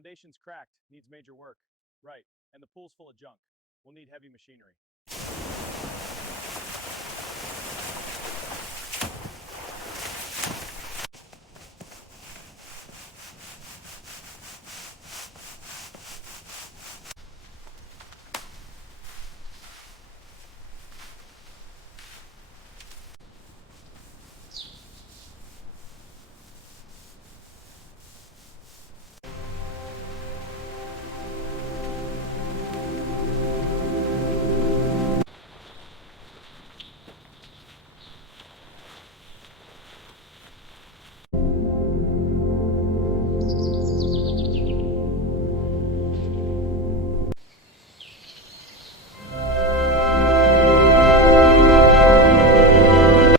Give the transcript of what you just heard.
Foundation's cracked, needs major work. Right, and the pool's full of junk. We'll need heavy machinery.